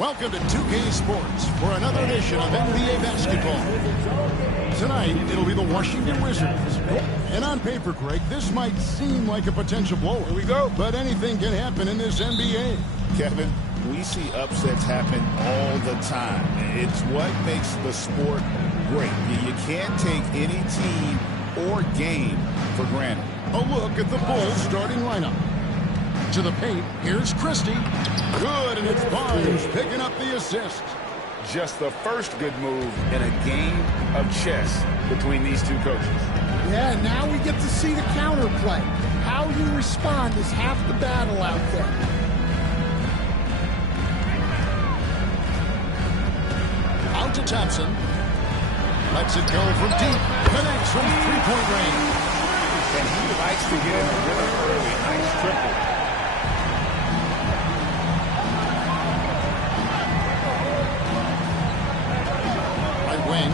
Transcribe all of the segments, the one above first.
Welcome to 2K Sports for another edition of NBA basketball. Tonight, it'll be the Washington Wizards. And on paper, Greg, this might seem like a potential blowout. Here we go. But anything can happen in this NBA. Kevin, we see upsets happen all the time. It's what makes the sport great. You can't take any team or game for granted. A look at the Bulls starting lineup. To the paint, here's Christie. Good, and it's Barnes picking up the assist. Just the first good move in a game of chess between these two coaches. Yeah, now we get to see the counterplay. How you respond is half the battle out there. Out to Thompson. Lets it go from deep. Connects from three-point range. And he likes to get in the rhythm early. Nice triple. Wing.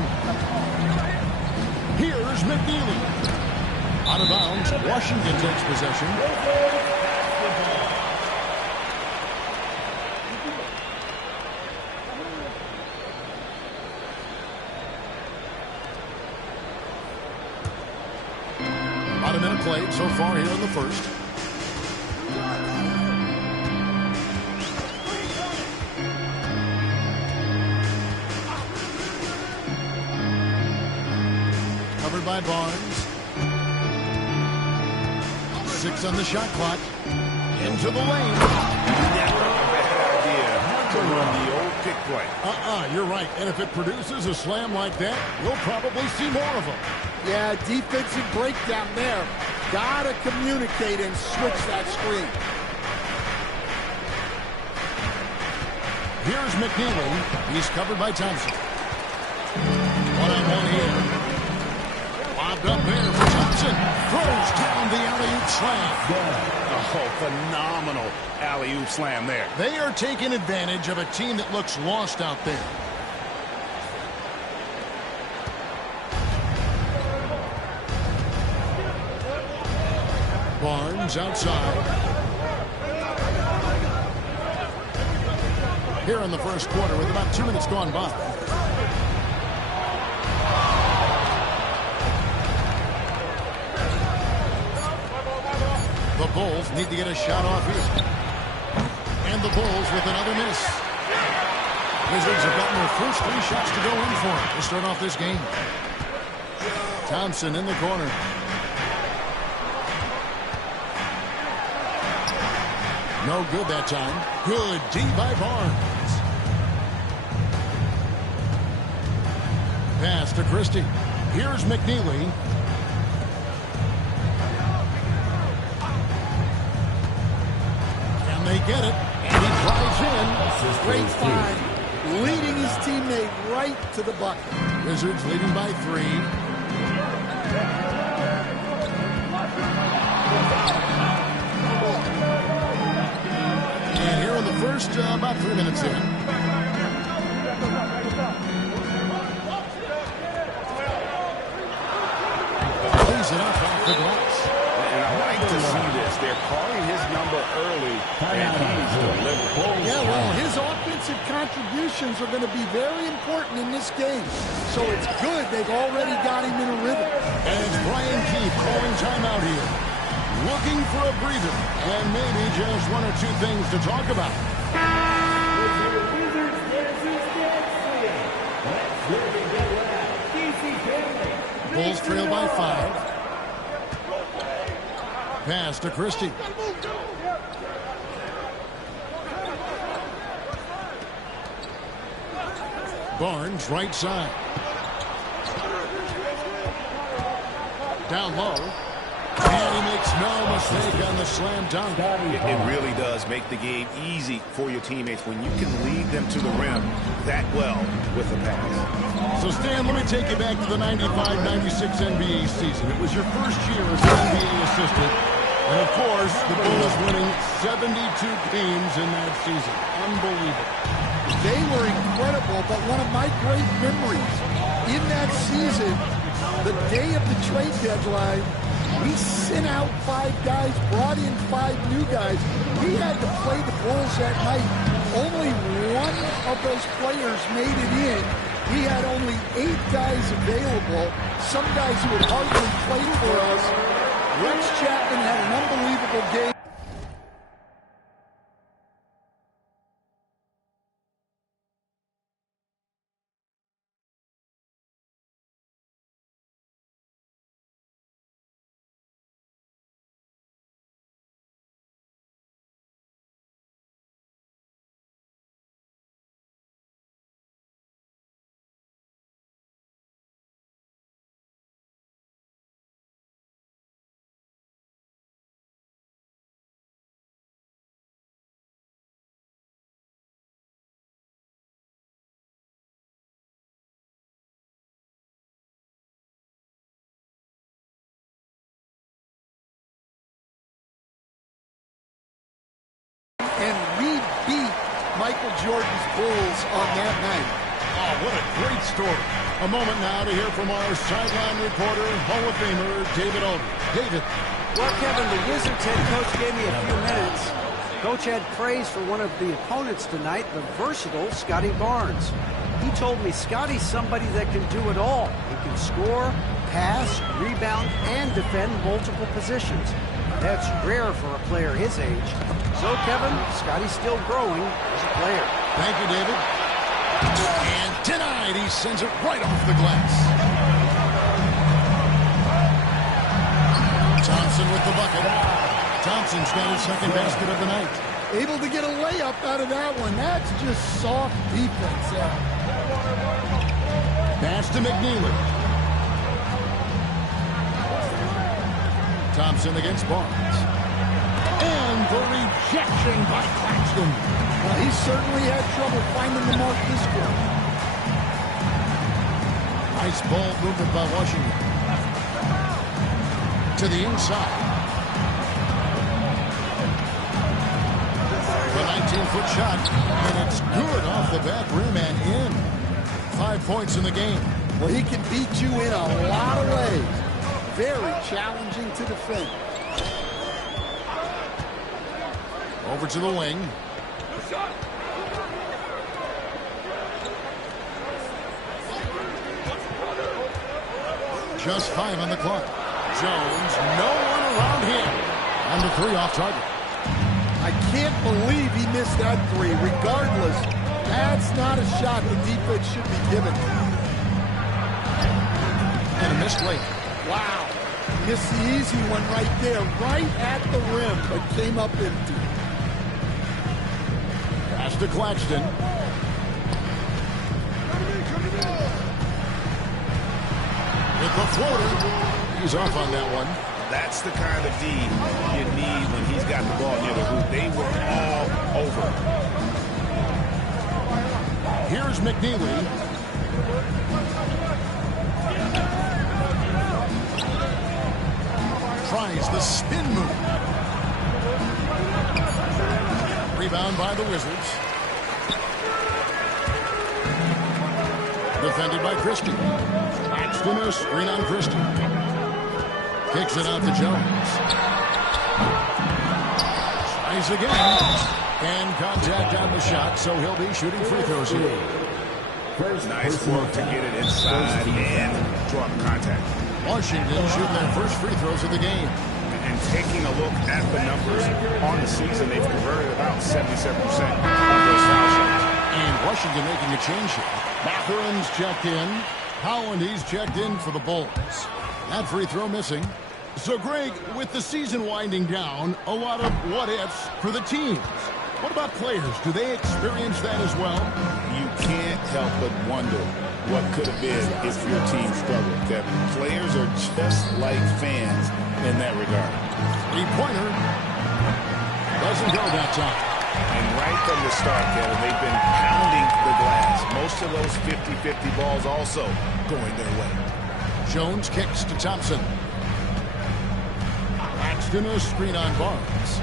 Here's McNeely. Out of bounds. Washington takes possession. About a minute played so far here in the first. By Barnes. 6 on the shot clock. Into the lane. Never a bad idea to run the old pick play. You're right. And if it produces a slam like that, you'll probably see more of them. Yeah, defensive breakdown there. Gotta communicate and switch that screen. Here's McNeely. He's covered by Thompson. One-on-one here. Lobbed up there for Thompson. Throws down the alley-oop slam. Oh, phenomenal alley-oop slam there. They are taking advantage of a team that looks lost out there. Barnes outside. Here in the first quarter with about 2 minutes gone by. The Bulls need to get a shot off here. And the Bulls with another miss. Wizards have gotten their first 3 shots to go in for them to start off this game. Thompson in the corner. No good that time. Good D by Barnes. Pass to Christie. Here's McNeely. They get it, and he drives in. Great find, leading his teammate right to the bucket. Wizards leading by 3. And here in the first, about 3 minutes in. Plays it up off the glass. And I like to see this. They're calling his number early, and he's delivering. Yeah, well, his offensive contributions are going to be very important in this game. So it's good they've already got him in a rhythm. And it's Brian Keefe calling timeout here. Looking for a breather, and maybe just 1 or 2 things to talk about. Bulls trail by 5. Pass to Christie. Barnes, right side. Down low. And he makes no mistake on the slam dunk. It really does make the game easy for your teammates when you can lead them to the rim that well with the pass. So, Stan, let me take you back to the 95-96 NBA season. It was your first year as an NBA assistant. And, of course, the Bulls winning 72 games in that season. Unbelievable. They were incredible, but one of my great memories in that season, the day of the trade deadline, we sent out 5 guys, brought in 5 new guys. We had to play the Bulls that night only one of those players made it in. He had only 8 guys available, some guys who had hardly played for us. Rex Chapman had an unbelievable game. And we beat Michael Jordan's Bulls on that night. Oh, what a great story. A moment now to hear from our sideline reporter, Hall of Famer David Aldridge. David. Well, Kevin, the Wizards head coach gave me a few minutes. Coach had praise for one of the opponents tonight, the versatile Scotty Barnes. He told me Scotty's somebody that can do it all. He can score, pass, rebound, and defend multiple positions. That's rare for a player his age. So, Kevin, Scotty's still growing as a player. Thank you, David. And denied. He sends it right off the glass. Thompson with the bucket. Thompson's got his second basket of the night. Able to get a layup out of that one. That's just soft defense. Pass to McNeely. Thompson against Barnes. And the rejection by Claxton. Well, he certainly had trouble finding the mark this quarter. Nice ball movement by Washington. To the inside. The 19-foot shot, and it's good off the back rim and in. 5 points in the game. Well, he can beat you in a lot of ways. Very challenging to defend. Over to the wing. Just 5 on the clock. Jones, no one around him. And the 3 off target. I can't believe he missed that 3. Regardless, that's not a shot the defense should be given. And a missed late. Wow. Missed the easy one right there, right at the rim, but came up empty. Pass to Claxton. With the floater. He's off on that one. That's the kind of D you need when he's got the ball near the hoop. They were all over. Here's McNeely. Tries the spin move. Rebound by the Wizards. Defended by Christie. Claxton, a screen on Christie. Kicks it out to Jones. Tries again. And contact on the shot, so he'll be shooting free throws here. Nice work to get it inside and draw contact. Washington shooting their first free throws of the game. And taking a look at the numbers on the season, they've converted about 77% of those foul shots. And Washington making a change here. Mathurin's checked in. Howland, he's checked in for the Bulls. That free throw missing. So, Greg, with the season winding down, a lot of what-ifs for the teams. What about players? Do they experience that as well? You can't help but wonder what could have been if your team struggled, Kevin. Players are just like fans in that regard. Three-pointer doesn't go that time. And right from the start, Kevin, they've been pounding the glass. Most of those 50-50 balls also going their way. Jones kicks to Thompson. Claxton, a screen on Barnes.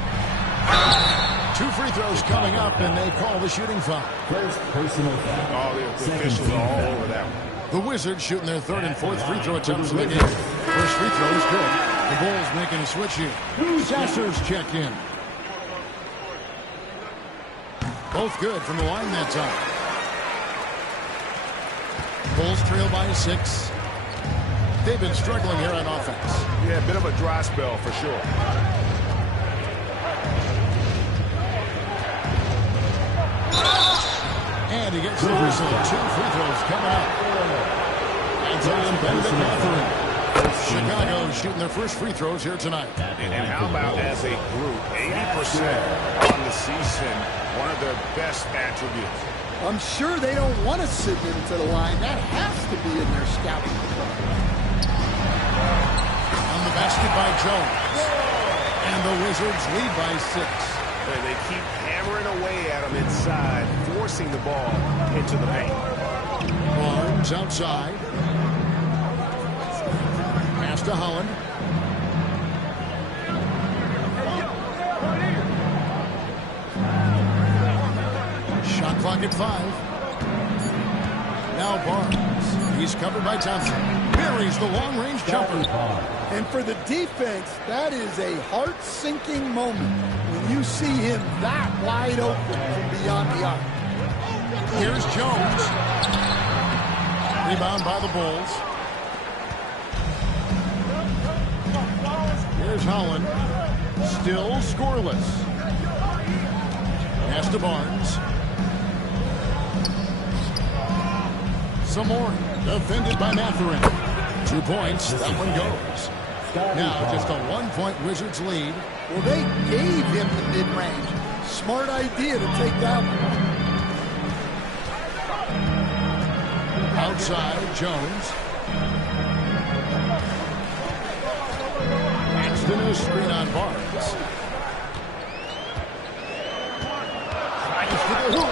2 free throws coming up, and they call the shooting foul. First personal foul. All the officials are all over that one. The Wizards shooting their 3rd and 4th free throw attempts of the game. First free throw is good. The Bulls making a switch here. Sasser's checked in. Both good from the line that time. Bulls trail by 6. They've been struggling here on offense. Yeah, a bit of a dry spell for sure. And he gets the whistle. 2 free throws coming up. It's on Benedict Mathurin. Chicago shooting their first free throws here tonight. And how about as a group, 80% on the season, one of their best attributes. I'm sure they don't want to send him to the line. That has to be in their scouting report. On the basket by Jones. And the Wizards lead by 6. They keep hammering away at him inside, forcing the ball into the paint. Barnes outside. Pass to Holland. Shot clock at 5. Now Barnes. He's covered by Thompson. Buries the long-range jumper. And for the defense, that is a heart-sinking moment when you see him that wide open from beyond the arc. Here's Jones. Rebound by the Bulls. Here's Holland. Still scoreless. Pass to Barnes. Some more. Defended by Mathurin. 2 points. That one goes. Now just a 1-point Wizards lead. Well, they gave him the mid-range. Smart idea to take that one. Outside, Jones. Paxton a screen on Barnes. Tries to the hoop.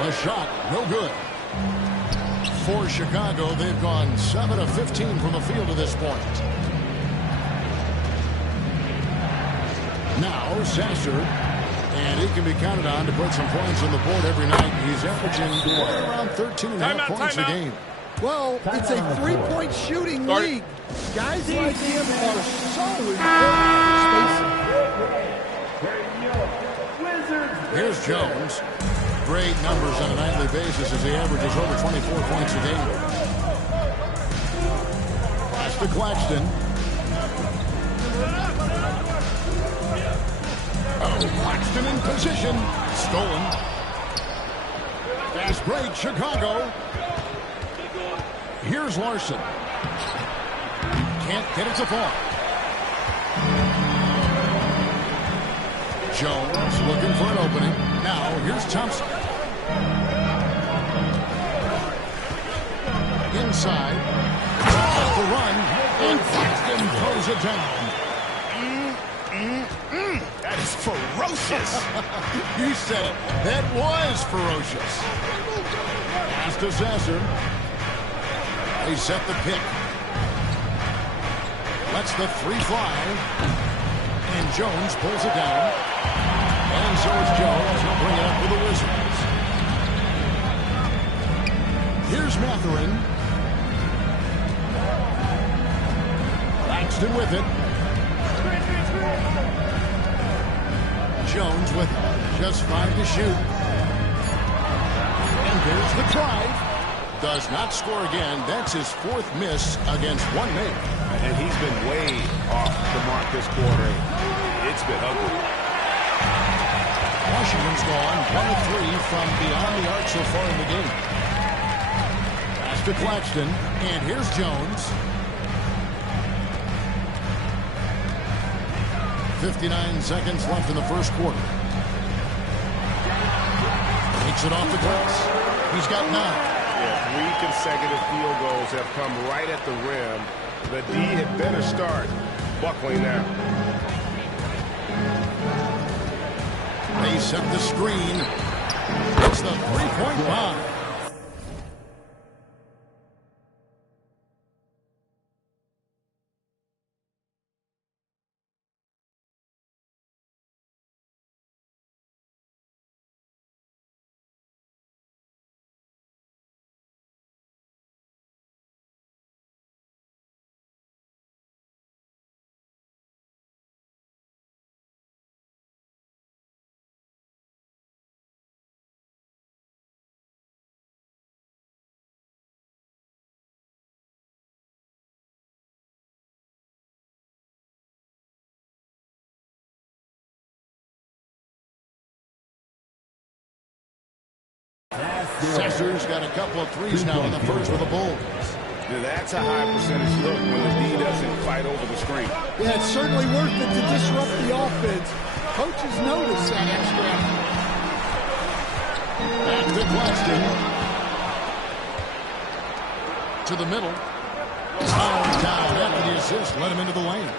A shot, no good. For Chicago, they've gone 7 of 15 from the field to this point. Now, Sasser, and he can be counted on to put some points on the board every night. He's averaging right around 13.5 points a game. Well, it's a 3-point shooting league. Guys like him are so important. Here's Jones. Great numbers on a nightly basis as he averages over 24 points a game. Pass to Claxton. Oh, Claxton in position. Stolen. Fast break, Chicago. Here's Larson. Can't get it to fall. Jones looking for an opening. Now, here's Thompson. Inside. Off the run. And Claxton throws it down. That is ferocious. You said it. That was ferocious. Pass to Sasser. They set the pick. Lets the 3 fly. And Jones pulls it down. And so is Jones. He'll bring it up for the Wizards. Here's Mathurin. Claxton with it. Jones with just 5 to shoot. And there's the drive. Does not score again. That's his 4th miss against one mate. And he's been way off the mark this quarter. It's been ugly. Washington's gone 1 of 3 from beyond the arc so far in the game. Pass to Claxton. And here's Jones. 59 seconds left in the first quarter. Takes it off the glass. He's got 9. Yeah, 3 consecutive field goals have come right at the rim. The D had better start buckling now. They set the screen. It's the 3-point bomb. Sesser's got a couple of threes now in the first for the Bulls. That's a high percentage look when the D doesn't fight over the screen. Yeah, it's certainly worth it to disrupt the offense. Coaches notice that extra effort. Back to Claxton. To the middle. Down after the assist. Let him into the lane.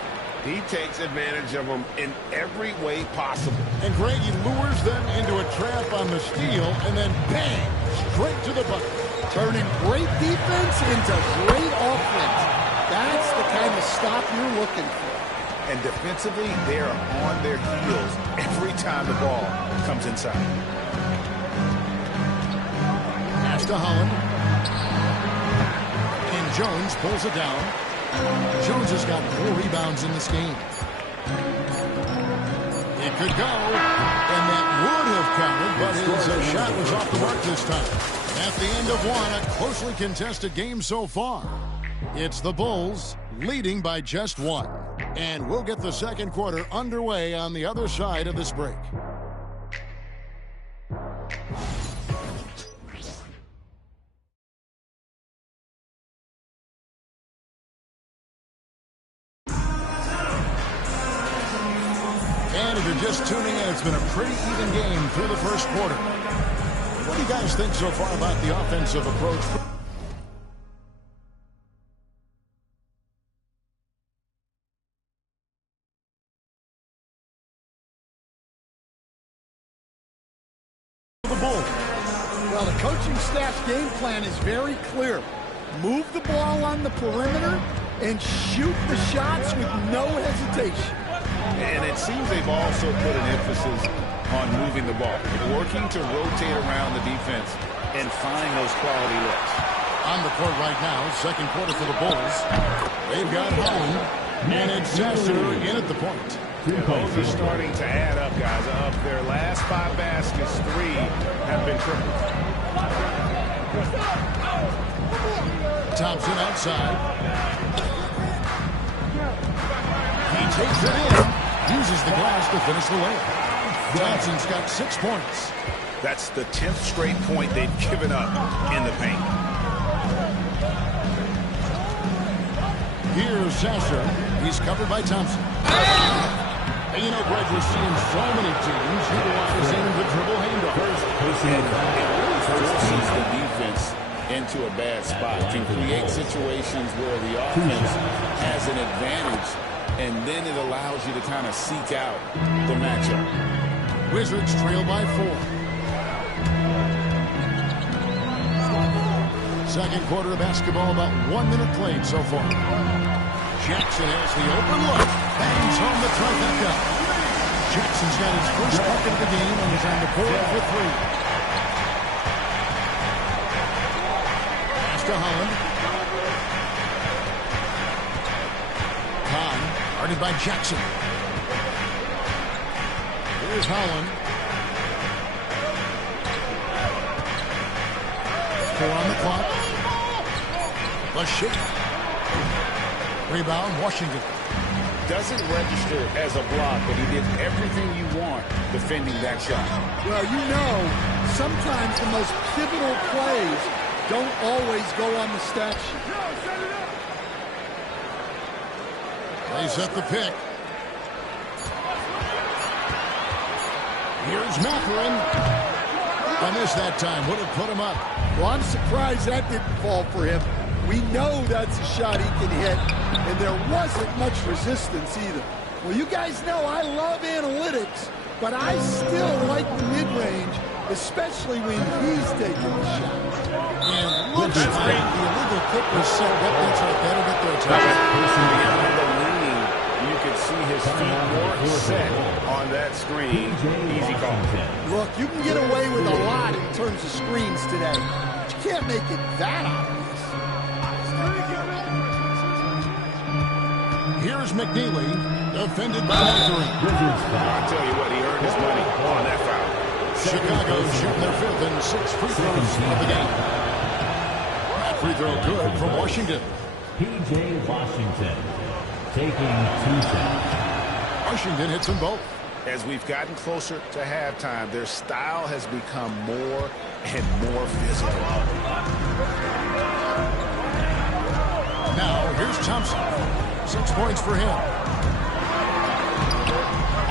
He takes advantage of them in every way possible. And Greg, he lures them into a trap on the steal, and then bang, straight to the bucket. Turning great defense into great offense. That's the kind of stop you're looking for. And defensively, they are on their heels every time the ball comes inside. Pass to Holland. And Jones pulls it down. Jones has got 4 rebounds in this game. It could go, and that would have counted, but his shot was off the mark this time. At the end of one, a closely contested game so far. It's the Bulls leading by just 1. And we'll get the second quarter underway on the other side of this break. And if you're just tuning in, it's been a pretty even game through the first quarter. What do you guys think so far about the offensive approach? Well, the coaching staff's game plan is very clear. Move the ball on the perimeter and shoot the shots with no hesitation. And it seems they've also put an emphasis on moving the ball, working to rotate around the defense and find those quality looks. On the court right now, second quarter for the Bulls. They've got home, and it's Sasser in at the point. Those are starting to add up, guys. Of their last 5 baskets, 3 have been triple. Thompson outside. He takes it in. Uses the glass to finish the layup. Thompson's got 6 points. That's the 10th straight point they've given up in the paint. Here's Sasser. He's covered by Thompson. And you know, Greg, we're seeing so many teams utilizing the dribble handoff. And it really forces the defense into a bad spot. Can create situations where the offense has an advantage, and then it allows you to kind of seek out the matchup. Wizards trail by 4. Second quarter of basketball, about 1 minute played so far. Jackson has the open look. Bangs home the trifecta. Jackson's got his first bucket of the game and is on the board for 3. Pass to Holland. Kahn, guarded by Jackson. Here's Holland. 4 on the clock. Lashik. Rebound, Washington. Doesn't register as a block, but he did everything you want defending that shot. Well, you know, sometimes the most pivotal plays don't always go on the stat sheet. They set the pick. Here's Mathurin. I missed that time. Would have put him up. Well, I'm surprised that didn't fall for him. We know that's a shot he can hit, and there wasn't much resistance either. Well, you guys know I love analytics, but I still like the mid-range, especially when he's taking the shot. And looks like the illegal kick was set up. That's right. That'll get their attention. The lean, you could see his feet weren't set on that screen. Easy call. Look, you can get away with a lot in terms of screens today, but you can't make it that obvious. Here's McNeely, defended by Mathurin. I'll tell you what, he earned his money on that foul. Chicago shooting their 5th and 6th free throws of the game. That free throw good from Washington. P.J. Washington taking 2 shots. Washington hits them both. As we've gotten closer to halftime, their style has become more and more physical. Now, here's Thompson. 6 points for him.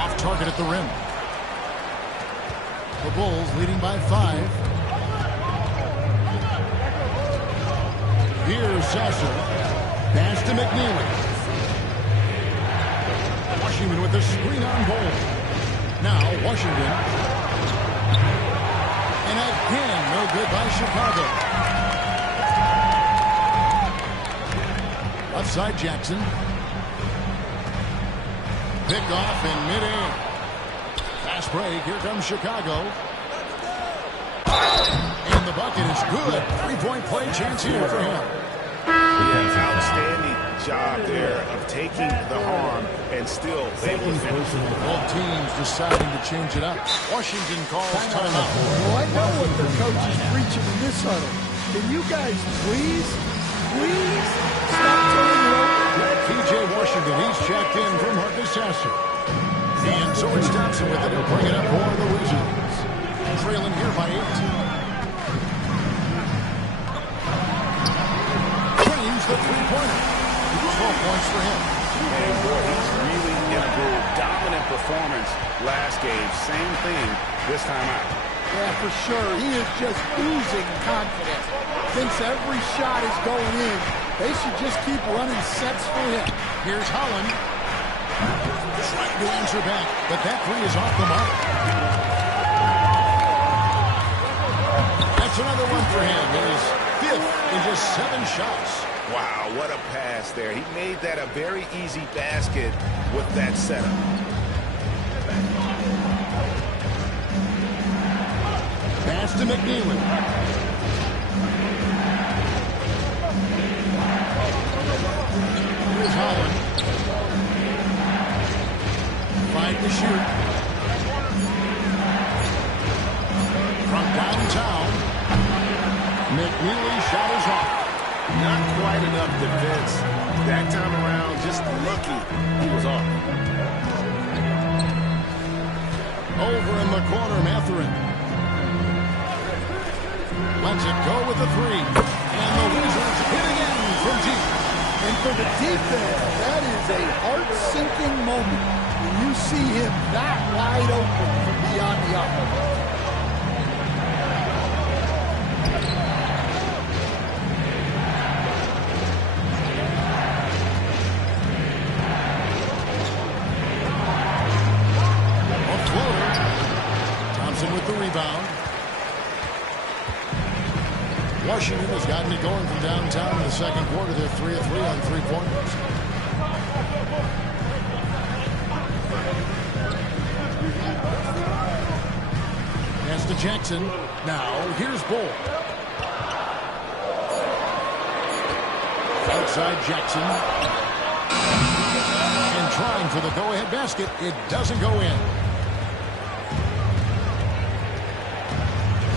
Off target at the rim. The Bulls leading by 5. Here's Sasser. Pass to McNeely. Washington with the screen on Bol. Now, Washington. And again, no good by Chicago. Left side, Jackson. Picked off in midair. Fast break. Here comes Chicago. And the bucket is good. 3-point play chance here for him. Yeah, outstanding job there of taking the harm and still able to finish. Both teams deciding to change it up. Washington calls timeout. Well, I know what their coach is preaching in this huddle. Can you guys please stop turning it over? P.J. Washington, he's checked in from Marcus Sasser. And so it's Thompson with it to bring it up for the Wizards. Trailing here by 8. Drains the three-pointer. 12 points for him. And boy, he's really in a groove. Dominant performance last game. Same thing this time out. Yeah, for sure. He is just oozing confidence. Thinks every shot is going in. They should just keep running sets for him. Here's Holland. Trying to answer back, but that three is off the mark. That's another one for him. His 5th in just 7 shots. Wow, what a pass there. He made that a very easy basket with that setup. Pass to McNeely. Here's Holland. 5 to shoot. From downtown. McNeely shot is off. Not quite enough defense. That time around, just lucky he was off. Over in the corner, Mathurin. Lets it go with the 3. And the Wizards hit again from deep. And for the defense, that is a heart-sinking moment when you see him that wide open from beyond the arc. With the rebound. Washington has gotten it going from downtown in the second quarter. They're 3 of 3 on 3-pointers. Pass to Jackson. Now, here's Bol. Outside Jackson. And trying for the go-ahead basket. It doesn't go in.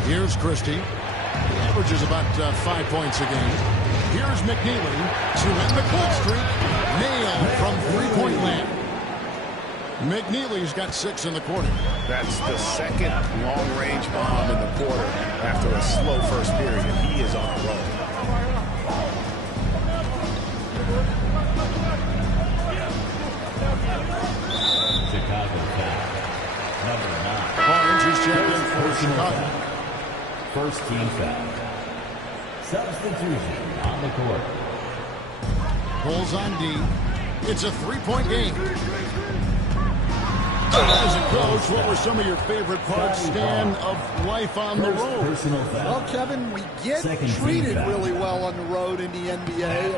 Here's Christie. Averages about 5 points a game. Here's McNeely to end the quick streak. Nailed from 3-point land. McNeely's got 6 in the quarter. That's the second long-range bomb in the quarter after a slow first period. He is on a roll. Chicago foul. Number 9. Barnes is checked in for Chicago. First team foul. Substitution on the court. Bulls on D. It's a 3-point game. As a coach, what were some of your favorite parts, Stan, of life on the road? Well, Kevin, we get treated really well on the road in the NBA. I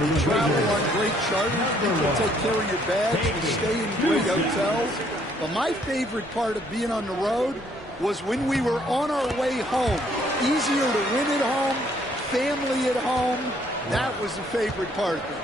mean, we travel on great charters. People take care of your bags. We stay in great hotels. But my favorite part of being on the road was when we were on our way home. Easier to win at home, family at home. That was the favorite part of it.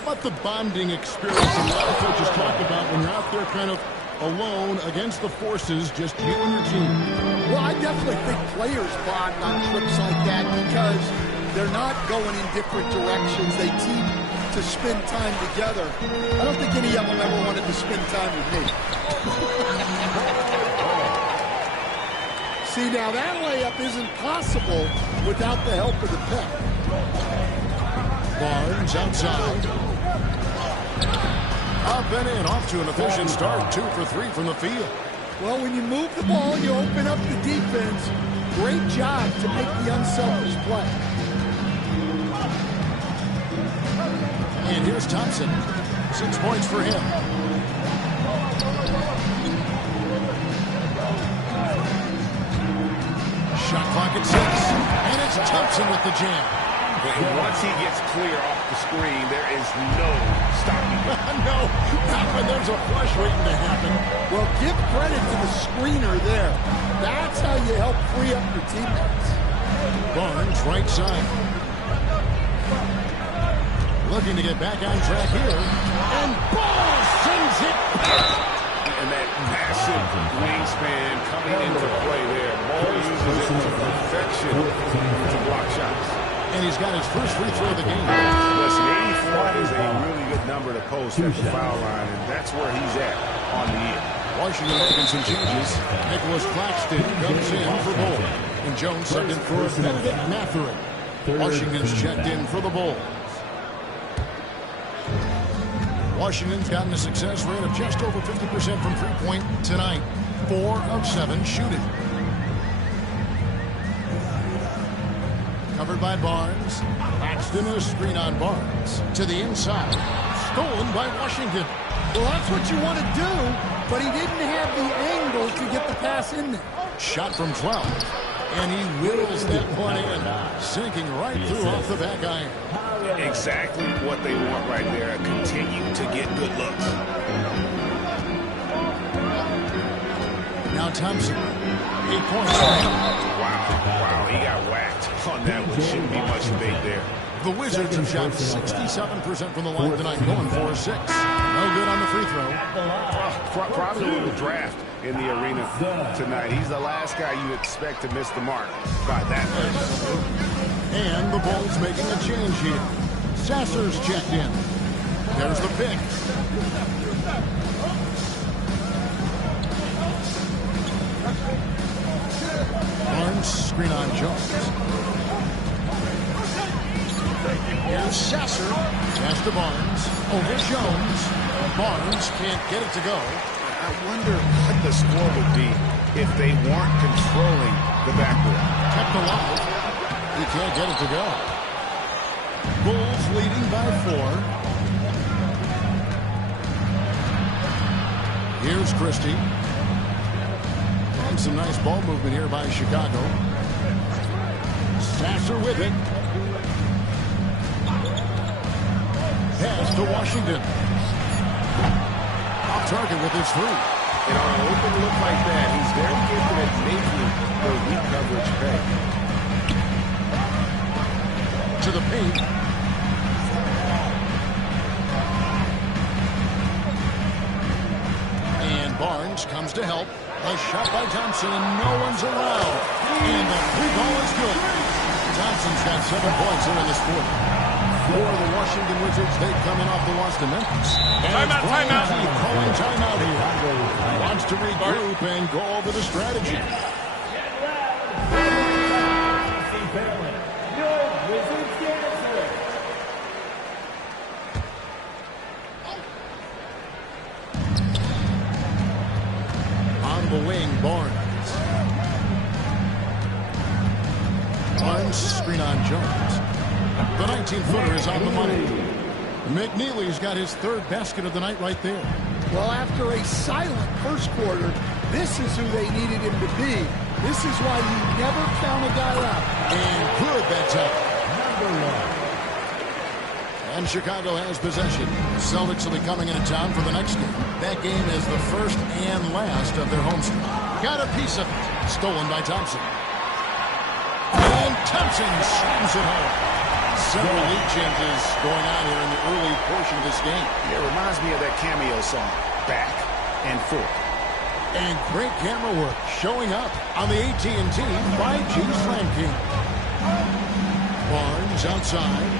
How about the bonding experience a lot of coaches talk about when you're out there kind of alone against the forces, just you and your team? Well, I definitely think players bond on trips like that because they're not going in different directions. They team to spend time together. I don't think any of them ever wanted to spend time with me. See, now that layup isn't possible without the help of the pep. Barnes outside. Up and in, off to an efficient start. 2 for 3 from the field. Well, when you move the ball, you open up the defense. Great job to make the unselfish play. And here's Thompson. 6 points for him. Shot clock at 6. And it's Thompson with the jam. And once he gets clear off the screen, there is no stopping him. No, not when there's a flush waiting to happen. Well, give credit to the screener there. That's how you help free up your teammates. Barnes, right side. Looking to get back on track here. And ball sends it back. And that massive wingspan coming into play there. Ball uses it to perfection to block shots. And he's got his first free throw of the game. Listen, 84 is a really good number to post at the foul line, and that's where he's at on the end. Washington making some changes. Nicholas Claxton comes in for Bull. And Jones subbed in for Benedict Mathurin. Washington's checked in for the Bulls. Washington's gotten a success rate of just over 50% from three-point tonight. 4 of 7 shooting. Covered by Barnes. Claxton a screen on Barnes. To the inside. Stolen by Washington. Well, that's what you want to do, but he didn't have the angle to get the pass in there. Shot from 12. And he whittles that one in. Sinking right through off the back iron. Exactly what they want right there. Continue to get good looks. Now Thompson. 8 points. Wow, he got whacked on that one. Shouldn't be much debate there. The Wizards have shot 67% from the line tonight, going 4-6. No good on the free throw. Probably a little draft in the arena tonight. He's the last guy you expect to miss the mark by that much. And the Bulls making a change here. Sasser's checked in. There's the pick. Barnes, screen on Jones. Here's Sasser. Pass to Barnes. Over Jones. Barnes can't get it to go. I wonder what the score would be if they weren't controlling the backboard. Kept alive. He can't get it to go. Bulls leading by 4. Here's Christie. And some nice ball movement here by Chicago. Sasser with it. Pass to Washington. Off target with his 3. And on an open look like that, he's very gifted at making the weak coverage pay. To the paint. And Barnes comes to help. A shot by Thompson, and no one's around. And the free ball is good. Thompson's got 7 points here in this quarter. For the Washington Wizards, they come in off the loss to Memphis. Timeout. Calling timeout here. Wants to regroup and go over the strategy. On the wing, Barnes. Barnes, screen on Jones. The 19-footer is on the money. McNeely's got his 3rd basket of the night right there. Well, after a silent first quarter, this is who they needed him to be. This is why you never count a guy out. And good that time. And Chicago has possession. Celtics will be coming into town for the next game. That game is the first and last of their homestand. Got a piece of it. Stolen by Thompson. And Thompson slams it home. Several lead changes going on here in the early portion of this game. Yeah, it reminds me of that cameo song, Back and Forth. And great camera work showing up on the AT&T 5G Slam King. Barnes outside.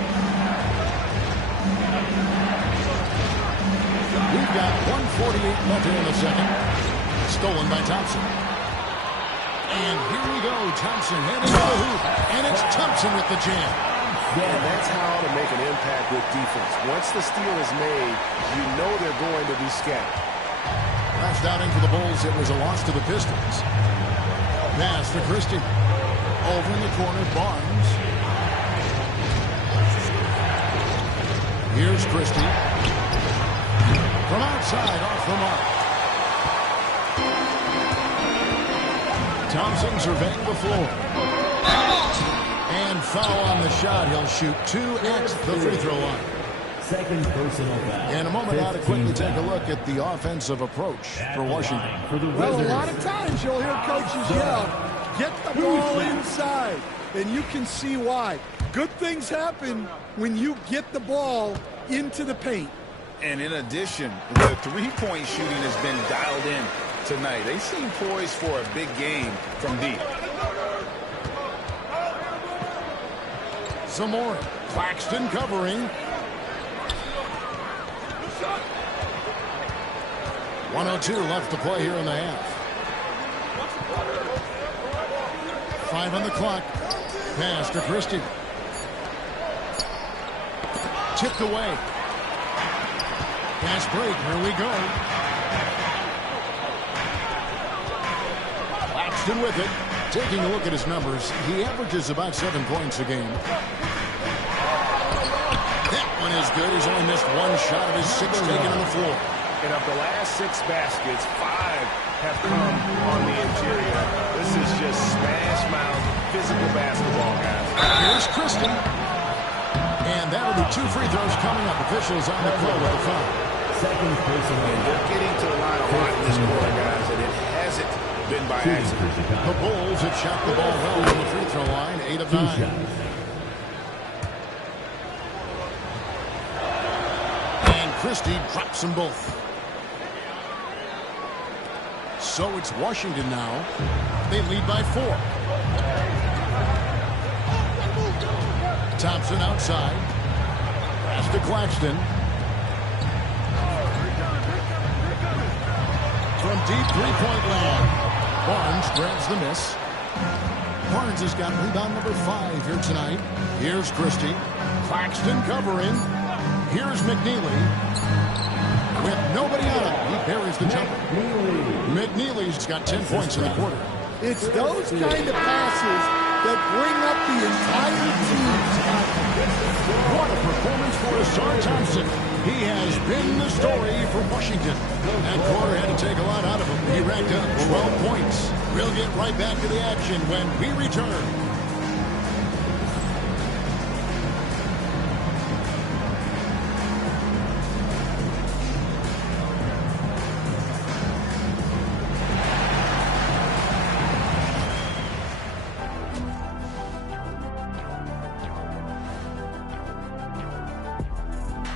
We've got 1:48 left here in the second. Stolen by Thompson. And here we go. Thompson heading to the hoop. And it's Thompson with the jam. Yeah, that's how to make an impact with defense. Once the steal is made, you know they're going to be scattered. Last outing for the Bulls, it was a loss to the Pistons. Pass to Christie. Over in the corner, Barnes. Here's Christie. From outside, off the mark. Thompson surveying the floor. And foul on the shot. He'll shoot 2 at the free throw line. Second personal foul. In a moment, I ought to quickly take a look at the offensive approach for Washington. Well, a lot of times you'll hear coaches yell, get the ball inside, and you can see why. Good things happen when you get the ball into the paint. And in addition, the three-point shooting has been dialed in tonight. They seem poised for a big game from deep. Some more. Claxton covering. 1:02 left to play here in the half. 5 on the clock. Pass to Christie. Tipped away. Fast break. Here we go. Claxton with it. Taking a look at his numbers, he averages about 7 points a game. That one is good. He's only missed 1 shot of his 6 taken on the floor. And of the last 6 baskets, 5 have come on the interior. This is just smash mouth physical basketball, guys. Here's Christie. And that'll be 2 free throws coming up. Officials on the call with the foul. Second personal And they're getting to the line a lot in this quarter, guys, and it hasn't been by accident. The Bulls have shot the ball well from the free throw line, 8 of 9. And Christie drops them both. So it's Washington now. They lead by 4. Thompson outside. Pass to Claxton. From deep three-point land. Barnes grabs the miss. Barnes has got rebound number 5 here tonight. Here's Christie. Claxton covering. Here's McNeely. With nobody on him, he buries the jumper. McNeely's got 10 points in the quarter. It's those kind of passes that bring up the entire team's confidence. What a performance for Ausar Thompson. He has been the story for Washington. That quarter had to take a lot out of him. He racked up 12 points. We'll get right back to the action when we return.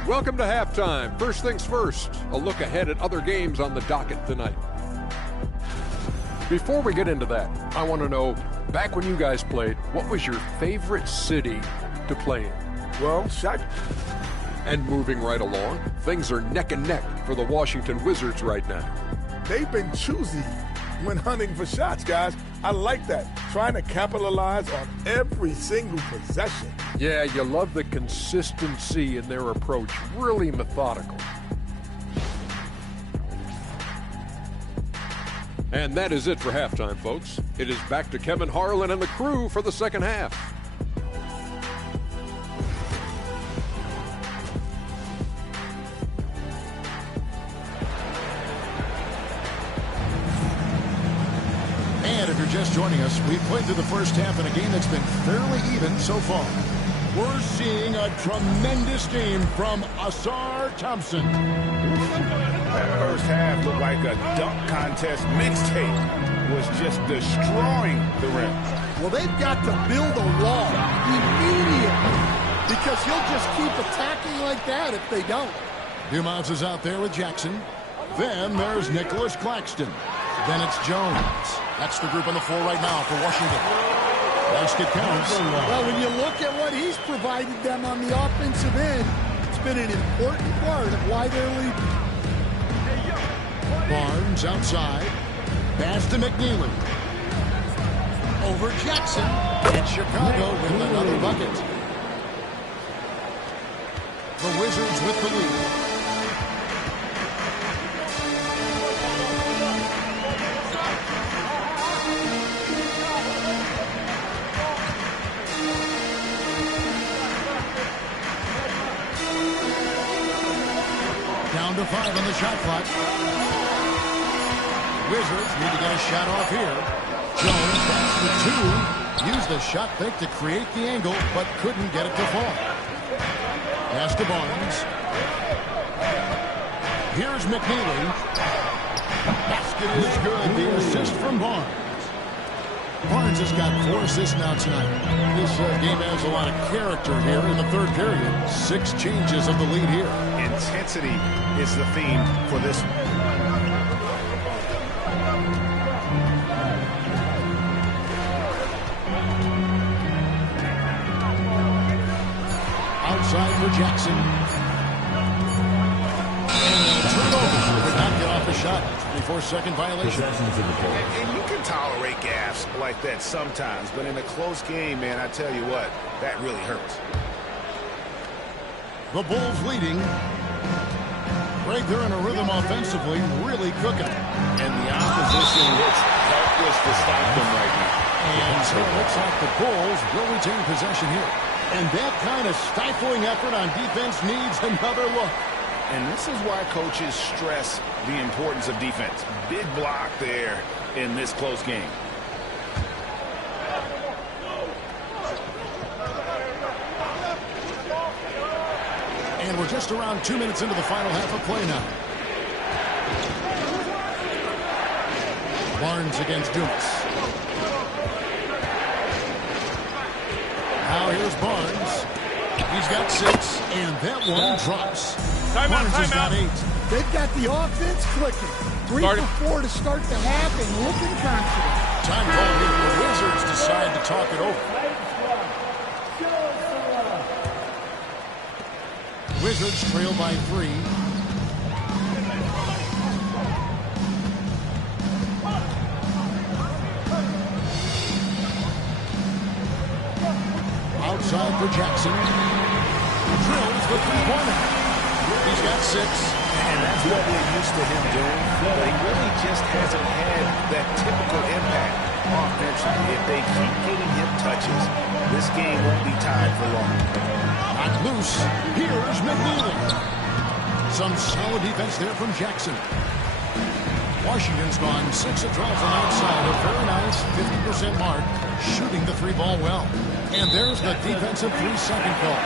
Welcome to halftime. First things first, a look ahead at other games on the docket tonight. Before we get into that, I want to know, back when you guys played, what was your favorite city to play in? Well, Shaq. And moving right along, things are neck and neck for the Washington Wizards right now. They've been choosy when hunting for shots, guys. I like that. Trying to capitalize on every single possession. Yeah, you love the consistency in their approach. Really methodical. And that is it for halftime, folks. It is back to Kevin Harlan and the crew for the second half. And if you're just joining us, we've played through the first half in a game that's been fairly even so far. We're seeing a tremendous game from Ausar Thompson. That first half looked like a dunk contest mixtape. Was just destroying the rim. Well, they've got to build a wall immediately. because he'll just keep attacking like that if they don't. Dumas is out there with Jackson. Then there's Nicholas Claxton. Then it's Jones. That's the group on the floor right now for Washington. Basket counts. Well, when you look at what he's provided them on the offensive end, it's been an important part of why they're leading. Barnes outside. Pass to McNeely. Over Jackson. And Chicago with another bucket. The Wizards with the lead. Down to 5 on the shot clock. Wizards need to get a shot off here. Jones, that's the 2. Used the shot fake to create the angle, but couldn't get it to fall. Pass to Barnes. Here's McNeely. Basket is good. The assist from Barnes. Barnes has got 4 assists now tonight. This game has a lot of character here in the third period. 6 changes of the lead here. Intensity is the theme for this. Outside for Jackson. And turnover. Could not get off the shot. 24-second violation. And you can tolerate gaffes like that sometimes, but in a close game, man, I tell you what, that really hurts. The Bulls leading. Greg, they're in a rhythm offensively, really cooking. And the opposition looks helpless to stop them right now. And so it looks like the Bulls will retain possession here. And that kind of stifling effort on defense needs another look. And this is why coaches stress the importance of defense. Big block there in this close game. And we're just around 2 minutes into the final half of play now. Barnes against Dumas. Now here's Barnes. He's got 6, and that one drops. Barnes has got 8. They've got the offense clicking. 3 for 4 to start the half and looking confident. Time call here. The Wizards decide to talk it over. Wizards trail by 3. Outside for Jackson. Drills the 3-pointer. He's got 6. And that's what we're used to him doing. But he really just hasn't had that typical impact offensively. If they keep getting him touches, this game won't be tied for long. Knocked loose. Here's McNeely. Some solid defense there from Jackson. Washington's gone 6 of 12 from outside. A very nice 50% mark. Shooting the 3-ball well. And there's the defensive 3-second call.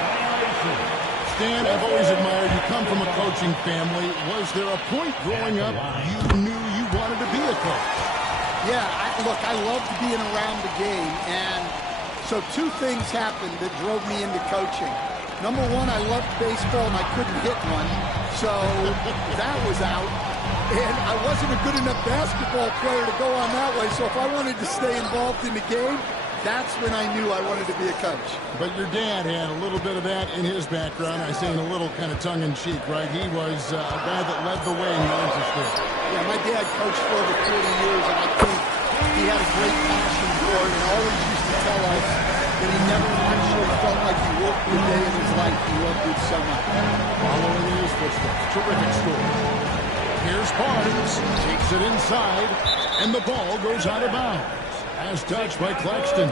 Stan, I've always admired you. Come from a coaching family. Was there a point growing up you knew you wanted to be a coach? Yeah, look, I loved being around the game. And so 2 things happened that drove me into coaching. Number 1, I loved baseball and I couldn't hit one. So that was out. And I wasn't a good enough basketball player to go on that way. So if I wanted to stay involved in the game, that's when I knew I wanted to be a coach. But your dad had a little bit of that in his background. I say in a little kind of tongue-in-cheek, right? He was a guy that led the way in your interest there. Yeah, my dad coached for over 40 years, and I think he had a great passion for it and always used to tell us that he never actually felt like he worked a day in his life. He loved it so much. Following in his footsteps. Terrific story. Here's Barnes. Takes it inside, and the ball goes out of bounds. As touched by Claxton.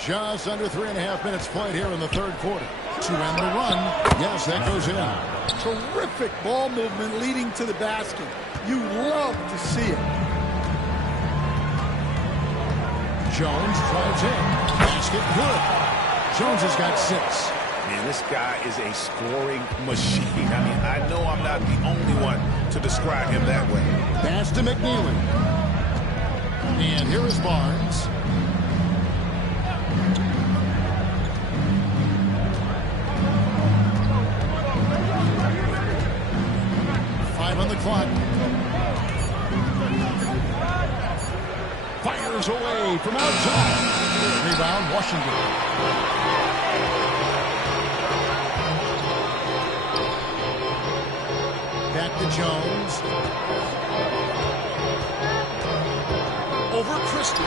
Just under 3.5 minutes played here in the third quarter. To end the run. Yes, that goes in. Terrific ball movement leading to the basket. You love to see it. Jones drives in. Basket good. Jones has got 6. Man, this guy is a scoring machine. I mean, I know I'm not the only one to describe him that way. Pass to McNeely. And here is Barnes. On the clock. Fires away from outside. Rebound, Washington. Back to Jones. Over Christie.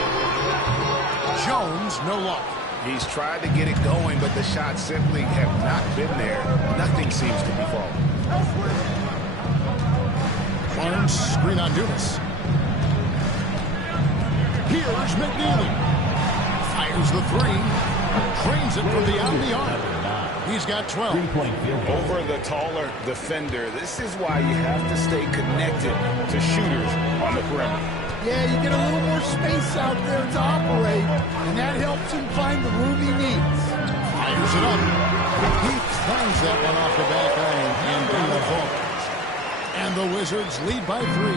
Jones, no luck. He's tried to get it going, but the shots simply have not been there. Nothing seems to be falling. Barnes, screen on Dumas. Here's McNeely. Fires the three. Trains it from beyond the arc. He's got 12. Over the taller defender. This is why you have to stay connected to shooters on the perimeter. Yeah, you get a little more space out there to operate, and that helps him find the room he needs. Fires it up. He climbs that one off the back iron and down the ball. And the Wizards lead by 3.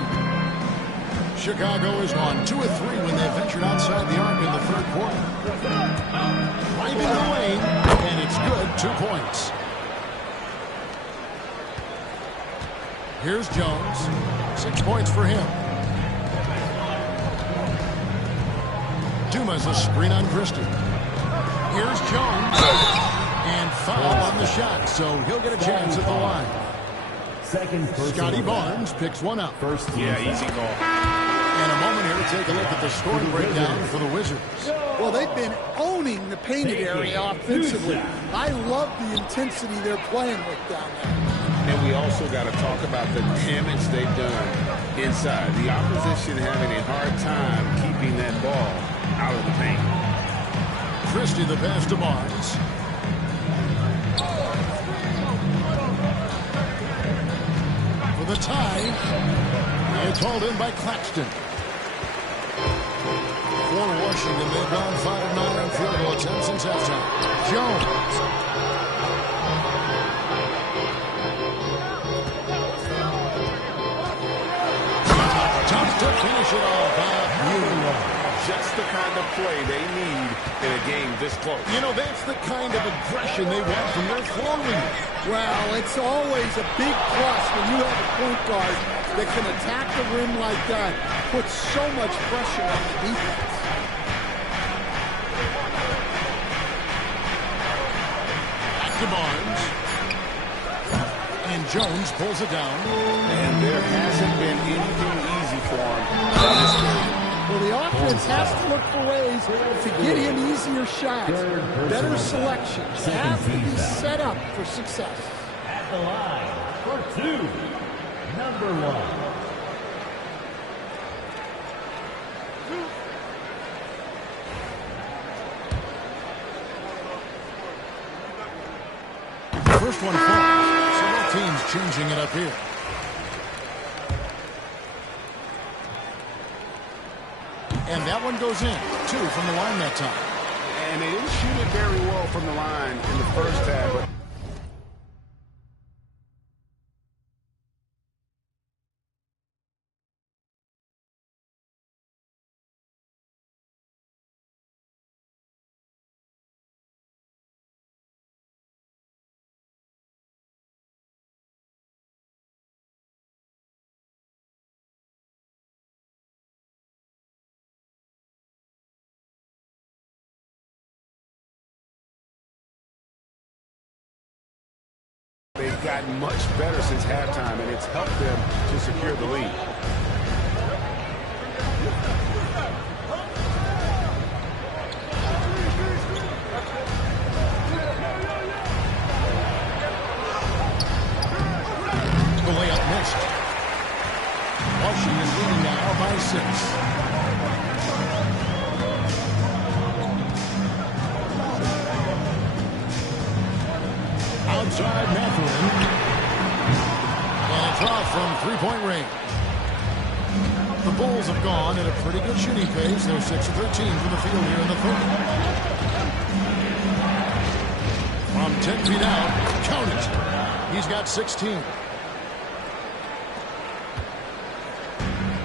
Chicago is on 2 of 3 when they ventured outside the arc in the third quarter. Driving the lane, and it's good. 2 points. Here's Jones. 6 points for him. Dumas a screen on Christie. Here's Jones. And foul on the shot, so he'll get a chance at the line. Scotty Barnes picks one up. Yeah, easy call. And a moment here to take a look at the scoring breakdown for the Wizards. Well, they've been owning the painted area offensively. I love the intensity they're playing with down there. And we also got to talk about the damage they've done inside. The opposition having a hard time keeping that ball out of the paint. Christie the pass to Barnes. The tie. It's hauled in by Claxton. For Washington, they've gone 5 of 9 on field goal attempts since halftime. Jones. Tough to finish it off. Just the kind of play they need in a game this close. You know, that's the kind of aggression they want from their forward. Well, it's always a big plus when you have a point guard that can attack the rim like that. Puts so much pressure on the defense. Back to Barnes. And Jones pulls it down. And there hasn't been anything easy for him in this game. Well, the offense has to look for ways to get him easier shots, better selections, have to be set up for success. At the line for 2, number 1. First one falls. So both teams changing it up here. And that one goes in. 2 from the line that time. And they didn't shoot it very well from the line in the first half, but they've gotten much better since halftime, and it's helped them to secure the lead. The layup missed. Washington leading now by 6. Outside Mathurin. And it's off from 3-point range. The Bulls have gone at a pretty good shooting pace. They're 6 of 13 from the field here in the third. From 10 feet out. Count it. He's got 16.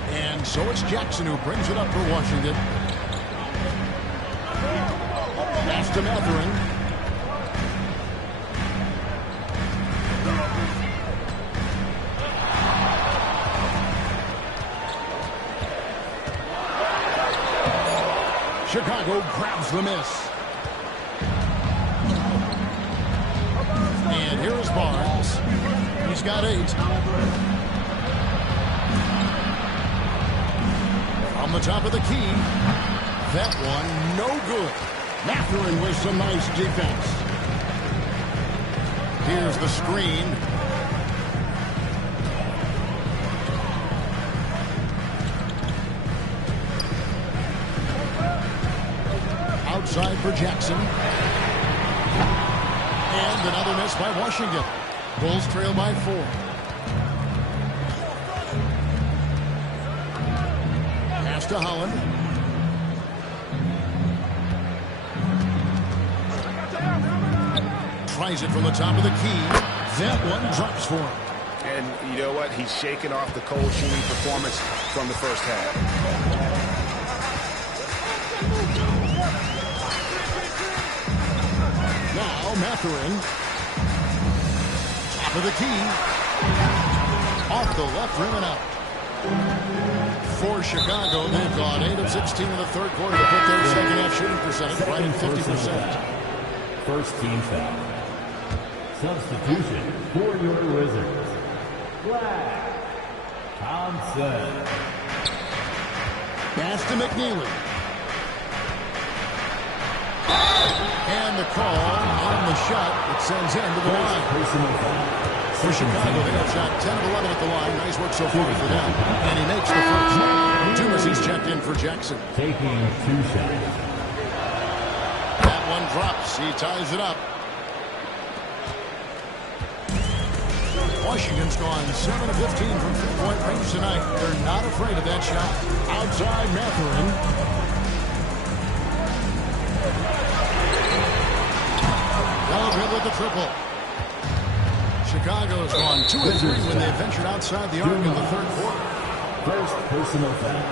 And so it's Jackson who brings it up for Washington. Pass to Mathurin. Chicago grabs the miss. And here is Barnes. He's got 8. From the top of the key. That one, no good. Mathurin with some nice defense. Here's the screen. Outside for Jackson. And another miss by Washington. Bulls trail by 4. Pass to Holland. Tries it from the top of the key. That one drops for him. And you know what? He's shaking off the cold shooting performance from the first half. Now Mathurin. Top of the key. Off the left rim and out. For Chicago, they've gone 8 of 16 in the third quarter to put their second half shooting percentage right at 50%. First team foul. Substitution for your Wizards. Flag. Thompson. Pass to McNeely. And the call on the shot. It sends him to the line. For Chicago, they have shot 10 of 11 at the line. Nice work so far for them. And he makes the first. Dumas, he's checked in for Jackson. Taking 2 shots. That one drops. He ties it up. Washington's gone 7 of 15 from three-point range tonight. They're not afraid of that shot. Outside Mathurin. Delafield with the triple. Chicago's gone 2 of 3 when they ventured outside the arc in the third quarter. First personal foul.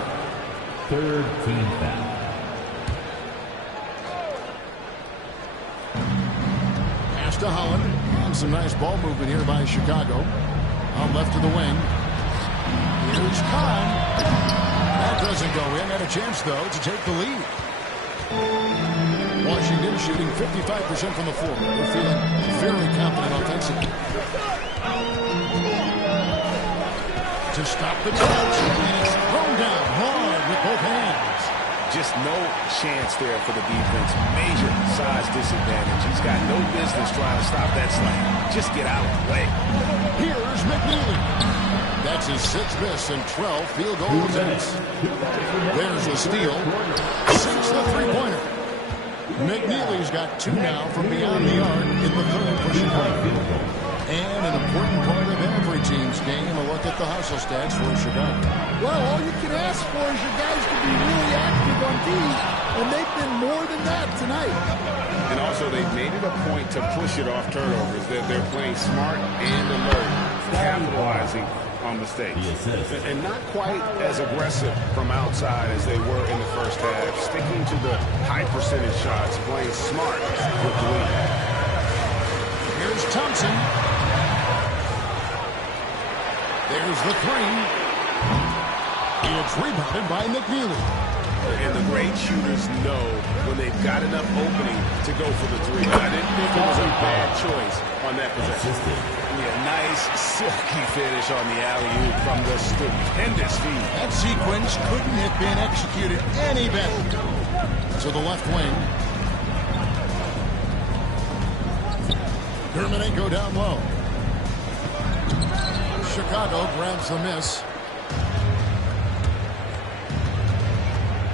Third team foul. Pass to Holland. And some nice ball movement here by Chicago. Out left to the wing. Here's Kahn. That doesn't go in. Had a chance, though, to take the lead. Washington shooting 55% from the floor. They're feeling very confident offensively. To stop the charge. And it's thrown down hard with both hands. Just no chance there for the defense. Major size disadvantage. He's got no business trying to stop that slam. Just get out of the way. Here's McNeely. That's his 6th miss and 12 field goal attempts. There's the steal. Sinks the three-pointer. McNeely's got 2 now from beyond the arc in the third for Chicago. And an important part of every team's game, a look at the hustle stats for Chicago. Well, all you can ask for is your guys to be really active on D, and they've been more than that tonight. And also, they've made it a point to push it off turnovers. They're playing smart and alert, capitalizing on mistakes. And not quite as aggressive from outside as they were in the first half. Sticking to the high percentage shots, playing smart with the lead. Here's Thompson. There's the 3. It's rebounded by McNeely. And the great shooters know when they've got enough opening to go for the 3. I didn't think it was a bad choice on that possession. Yeah, nice silky finish on the alley-oop from the stupendous feed. That sequence couldn't have been executed any better. To the left wing. Dermonenko down low. Chicago grabs the miss.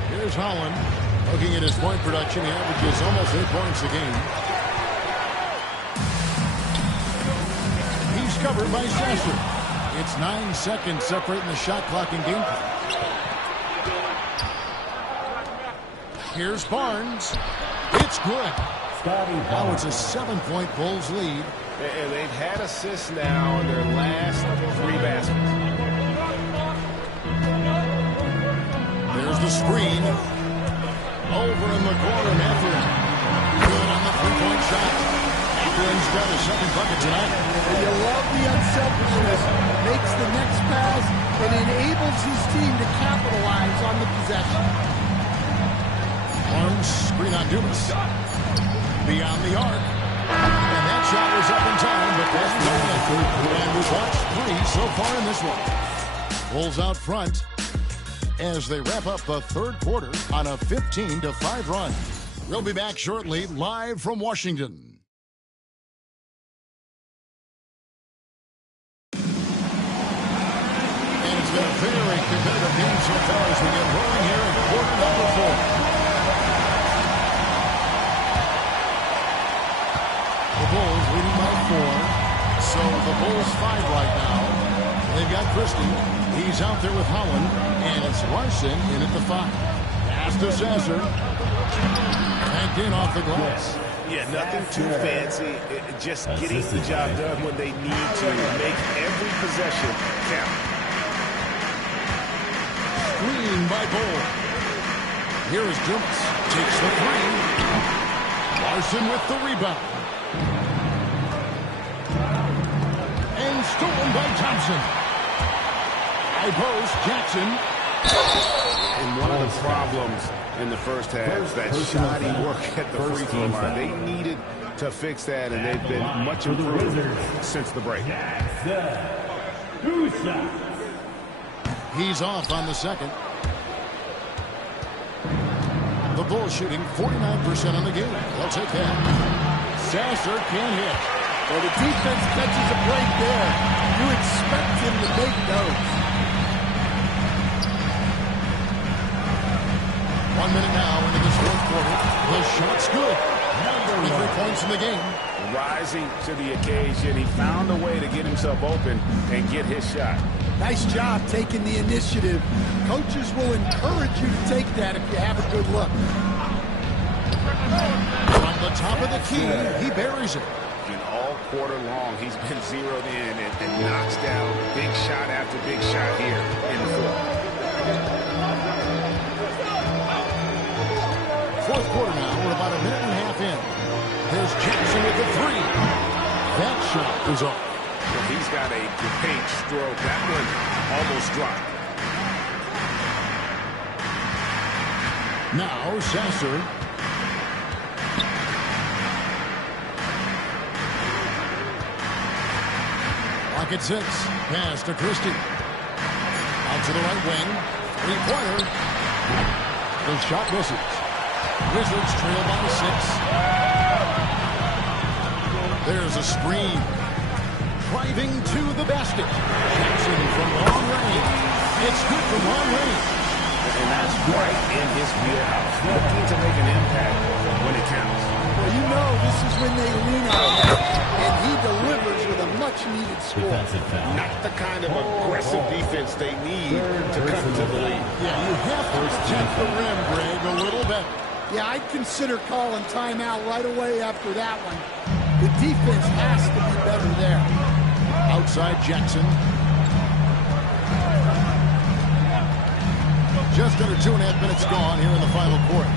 Here's Holland. Looking at his point production, he averages almost 8 points a game. He's covered by Sasser. It's 9 seconds separating the shot clock and game clock. Here's Barnes. It's good. Now it's a 7-point Bulls lead. And they've had assists now in their last 3 baskets. There's the screen. Over in the corner, Mathurin. Good on the 3-point shot. Mathurin's got his second bucket tonight. You love the unselfishness. Makes the next pass and enables his team to capitalize on the possession. Barnes, screen on Dumas. Beyond the arc. And that shot was up in time, but doesn't go in. And we've watched 3 so far in this one. Bulls out front as they wrap up the third quarter on a 15-5 run. We'll be back shortly, live from Washington. And it's been a very competitive game so far as we get rolling here in quarter number 4. The Bulls leading by 4. So the Bulls 5 right now. They've got Christie. He's out there with Holland. And it's Larson in at the 5. Pass to Sasser. Backed in off the glass. Yeah, nothing too fancy. Just getting the job done when they need to. Make every possession count. Screen by Bull. Here is Dumas. Takes the 3. Larson with the rebound. And stolen by Thompson. High post, Jackson. And one of the problems in the first half is that shoddy work at the free throw line. They needed to fix that, and they've been much improved since the break. He's off on the second. The Bulls shooting 49% on the game. They'll take that. Sasser can't hit. Well, the defense catches a break there. You expect him to make those. 1 minute now into this fourth quarter. The shot's good. 3 points in the game. Rising to the occasion. He found a way to get himself open and get his shot. Nice job taking the initiative. Coaches will encourage you to take that if you have a good look. From the top of the key, he buries it. And all quarter long, he's been zeroed in and knocks down big shot after big shot here in the fourth. Fourth quarter now. We're about a minute and a half in. There's Jackson with the 3. That shot is off. Well, he's got a great stroke. That one almost dropped. Now Sasser. Lock at 6. Pass to Christie. Out to the right wing. 3-pointer. The shot misses. Wizards trail by 6. There's a screen. Driving to the basket. Jackson from long range. It's good from long range. And that's right in his wheelhouse. Looking to make an impact when it counts. Well, you know this is when they lean on him, and he delivers with a much-needed score. Not the kind of aggressive defense they need to come to the lead. Yeah, you have to protect the rim, Greg, a little better. Yeah, I'd consider calling timeout right away after that one. The defense has to be better there. Outside Jackson. Just under 2.5 minutes gone here in the final quarter.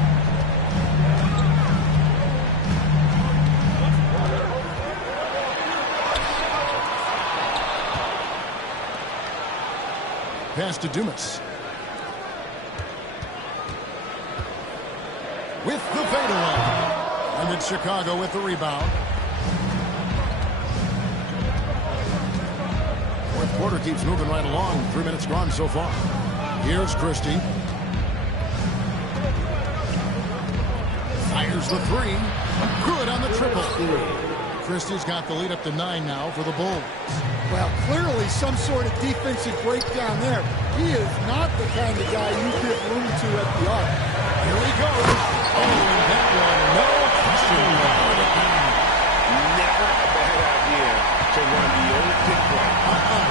Pass to Dumas. With the fadeaway. And it's Chicago with the rebound. Fourth quarter keeps moving right along. 3 minutes gone so far. Here's Christie. Fires the 3. Good on the triple. Christie's got the lead up to 9 now for the Bulls. Well, clearly some sort of defensive breakdown there. He is not the kind of guy you give room to at the arc. Here he goes. Oh, and that one, no question. Never a bad idea to run the old pick play.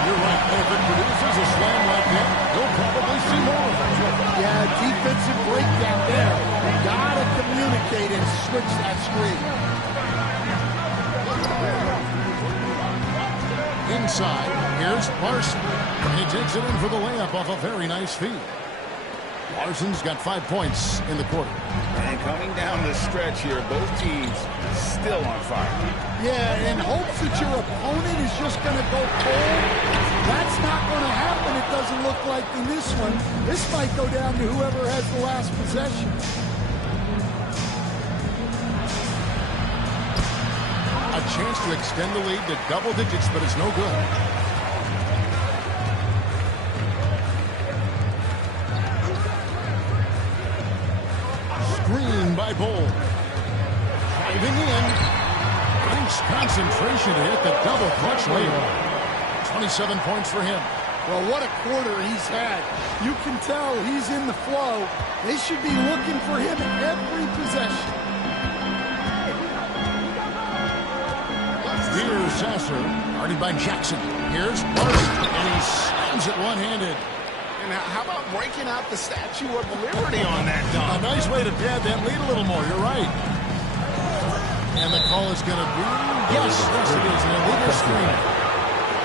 You're right. And if it produces a slam like that, we'll probably see more of it. Yeah, defensive breakdown there. You gotta communicate and switch switch that screen. Inside, here's Larson. He takes it in for the layup off a very nice feed. Larson's got 5 points in the quarter. And coming down the stretch here, both teams still on fire. Yeah, in hopes that your opponent is just going to go cold. That's not going to happen, it doesn't look like in this one. This might go down to whoever has the last possession. A chance to extend the lead to double digits, but it's no good. Screen by Bull. Driving in. Nice concentration to hit the double clutch layup. 27 points for him. Well, what a quarter he's had. You can tell he's in the flow. They should be looking for him every possession. Here's Sasser, guarded by Jackson. Here's Larson, and he slams it one-handed. And how about breaking out the Statue of Liberty on that dunk? A nice way to pad that lead a little more. You're right. And the call is going to be, yes, it is, an illegal screen.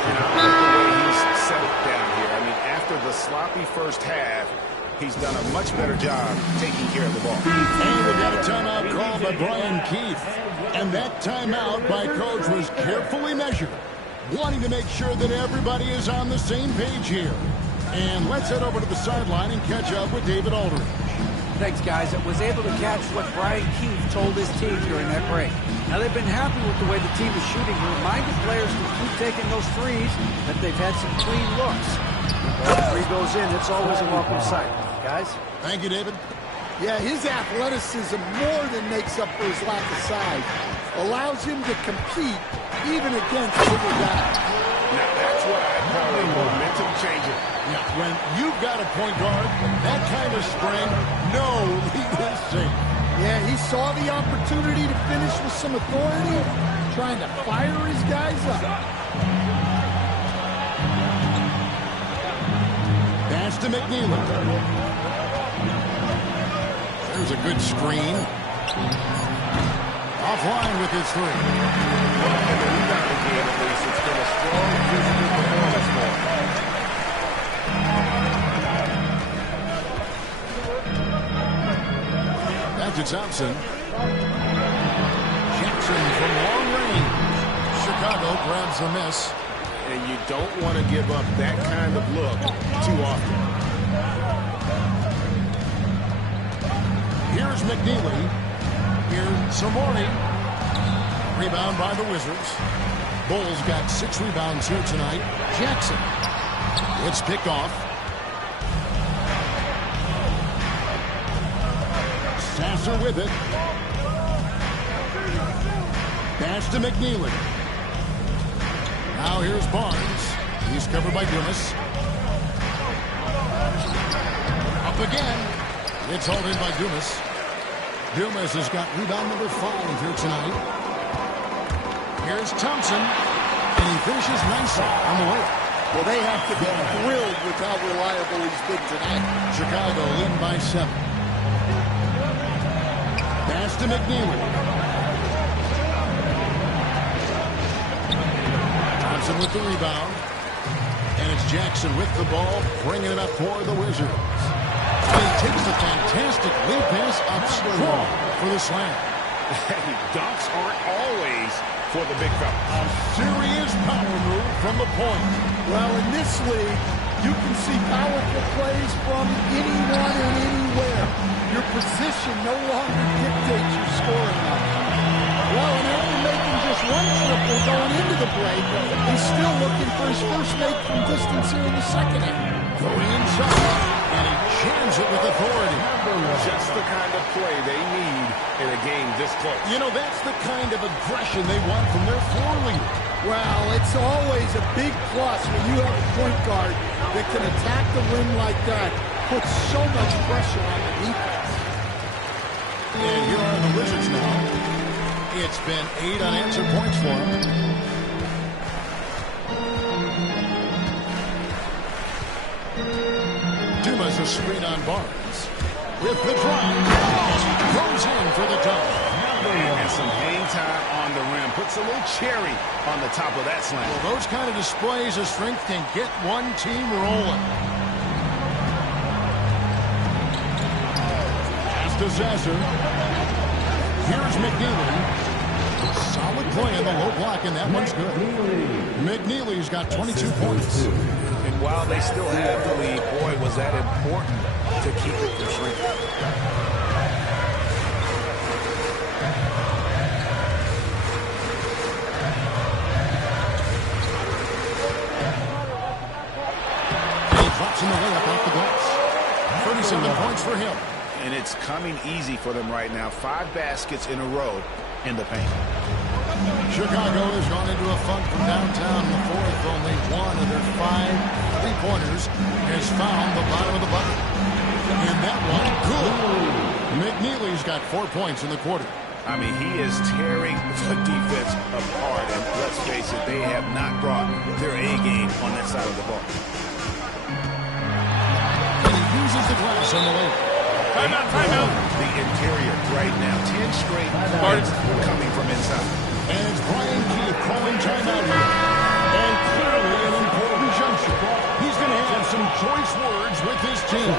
And I like the way he's settled down here. I mean, after the sloppy first half, he's done a much better job taking care of the ball. And we've got a timeout called by Brian Keith. And that timeout by Coach was carefully measured, wanting to make sure that everybody is on the same page here. And let's head over to the sideline and catch up with David Aldridge. Thanks, guys. I was able to catch what Brian Keith told his team during that break. Now, they've been happy with the way the team is shooting. He reminded players to keep taking those threes, that they've had some clean looks. When the three goes in, it's always a welcome sight. Guys? Thank you, David. Yeah, his athleticism more than makes up for his lack of size. Allows him to compete even against bigger guys. Now, that's what I call a momentum changer. Yeah, when you've got a point guard, that kind of spring, no lead is safe. Yeah, he saw the opportunity to finish with some authority, trying to fire his guys up. Pass to McNeely. There's a good screen. Offline with his three. Well, in the rebounding game, at least, it's been a strong physical performance for him. Back to Thompson. Jackson from long range. Chicago grabs the miss. And you don't want to give up that kind of look too often. Here's McNeely. Here's Samori. Rebound by the Wizards. Bulls got 6 rebounds here tonight. Jackson. It's picked off. Sasser with it. Pass to McNeely. Now here's Barnes. He's covered by Dumas. Up again. It's hauled in by Dumas. Dumas has got rebound number 5 here tonight. Here's Thompson. And he finishes nicely on the way. Well, they have to be thrilled with how reliable he's been tonight. Chicago leading by 7. Pass to McNeely. Thompson with the rebound. And it's Jackson with the ball, bringing it up for the Wizards. And he takes a fantastic lead pass up strong for the slam. Dunks aren't always for the big fella. A serious power move from the point. Well, in this league, you can see powerful plays from anyone and anywhere. Your position no longer dictates your scoring line. Well, and after making just one triple going into the break, he's still looking for his first make from distance here in the second half. Going inside, and he jams it with authority. Just the kind of play they need in a game this close. You know, that's the kind of aggression they want from their floor leader. Well, it's always a big plus when you have a point guard that can attack the rim like that, put so much pressure on the defense. And here are the Wizards now. It's been 8 unanswered points for them. Dumas a screen on Barnes. With the drive, and he goes in for the dunk. puts a little cherry on the top of that slam. Well, those kind of displays of strength can get one team rolling. Pass to Zasser. Here's McNeely. Solid play in the low block, and that one's good. McNeely's got 22 points. And while they still have the lead, boy, was that important to keep it from shrinking. He drops in the layup off the glass. 37 points for him. And it's coming easy for them right now. 5 baskets in a row in the paint. Chicago has gone into a funk from downtown in the fourth. Only one of their 5 three-pointers has found the bottom of the bucket. And that one, good. McNeely's got 4 points in the quarter. I mean, he is tearing the defense apart. And let's face it, they have not brought their A game on that side of the ball. And he uses the glass on the layup. Timeout. The interior right now. 10 straight points coming from inside. And it's Brian Keith calling timeout here. And clearly an important juncture. He's going to have some choice words with his team.